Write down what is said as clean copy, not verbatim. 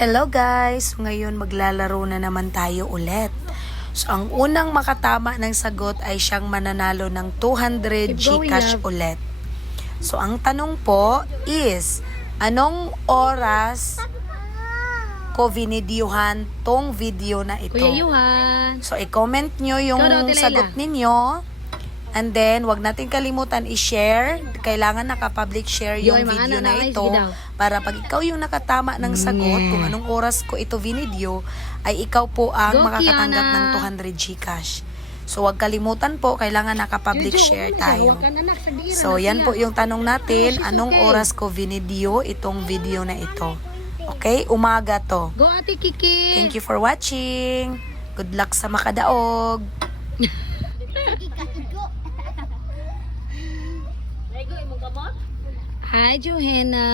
Hello guys! Ngayon maglalaro na naman tayo ulit. So ang unang makatama ng sagot ay siyang mananalo ng 200 GCash ulit. So ang tanong po is, anong oras ko vinidyohan tong video na ito? Kuya Yuhan. So i-comment nyo yung sagot ninyo. And then, wag natin kalimutan i-share. Kailangan naka-public share yung video na ito para pag ikaw yung nakatama ng sagot kung anong oras ko ito vinidyo, ay ikaw po ang makakatanggap ng 200 GCash. So, wag kalimutan po, kailangan naka-public share tayo. So, yan po yung tanong natin, anong oras ko vinidyo itong video na ito. Okay? Umaga to. Go Ate Kiki. Thank you for watching. Good luck sa makadaog. Hi, Johanna.